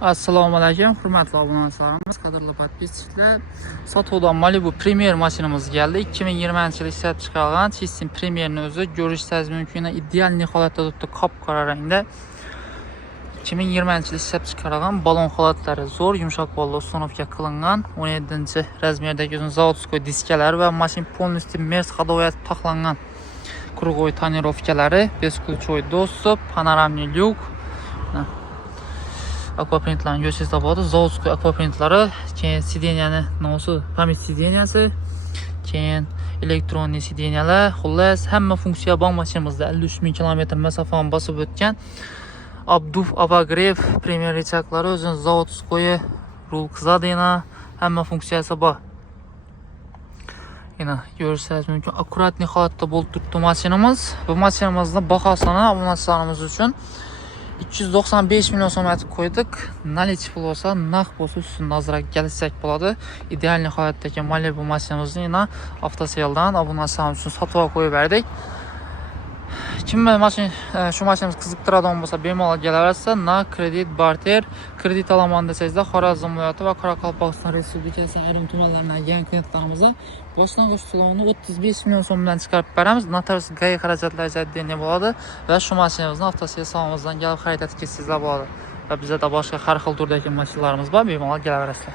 Assalomu alaykum, hurmatli obunachilarimiz, qadrli podpischilar. Sotuvdan Malibu Premier mashinamiz geldi. 2020-yil ishlab chiqarilgan Tissin Premier'ni o'zi ko'rishingiz mumkin. Ideal holatda turibdi, qop-qora rangda. 2020-yil ishlab chiqarilgan balon holatlari zo'r, yumshoq bolli uстановка qilingan. 17-razmerdagi uzun zavodskoy diskalari va mashin полностью mers ходовой taxlangan. Круговой tonirovkalari, бесключевой достуp, panoramniy lyuk. Akvaprintlarni ko'rsatsa bo'ladi. Zavodskoy akvaprintlari, keyin sideniyani nosi, pamyat sideniyasi, keyin elektronli sideniyalar, xullas hamma funksiya bor mashinamizda. 53 ming kilometr masofani bosib o'tgan. Abduf Avagrev Premier rechaklari, o'zini zavodskoy rul qizadina, hamma funksiyasi bor. Yana ko'rishingiz mumkin, akkuratli holatda bo'lib turibdi mashinamiz. Bu mashinamizni bahosini obunachilarimiz uchun 295 million so'm aytib qo'ydik. Nalichi pul bo'lsa, naqd bo'lsa ustidan nazarga kelsak bo'ladi. Ideal holatdagi Malibu mashinamizni yana avtoseldan obunachilarimiz uchun sotib qo'yib berdik. Kim shu mashinamiz qiziqtiradigan bo'lsa, bemalol kelaversa, na kredit barter, kredit olaman desangizlar, Xorazm viloyati va Qoraqalpog'iston Respublikasi ayrim tumanlaridan yangi klientlarimizga boshlang'ich to'lovni 35 million so'mdan chiqarib beramiz. Notarius g'ay xarajatlari jaddiy bo'ladi va shu mashinamizni avtosel salonimizdan kelib xarid etkazsangizlar bo'ladi. Va bizda boshqa har xil turdagi mashinalarimiz bor, bemalol kelaverasizlar.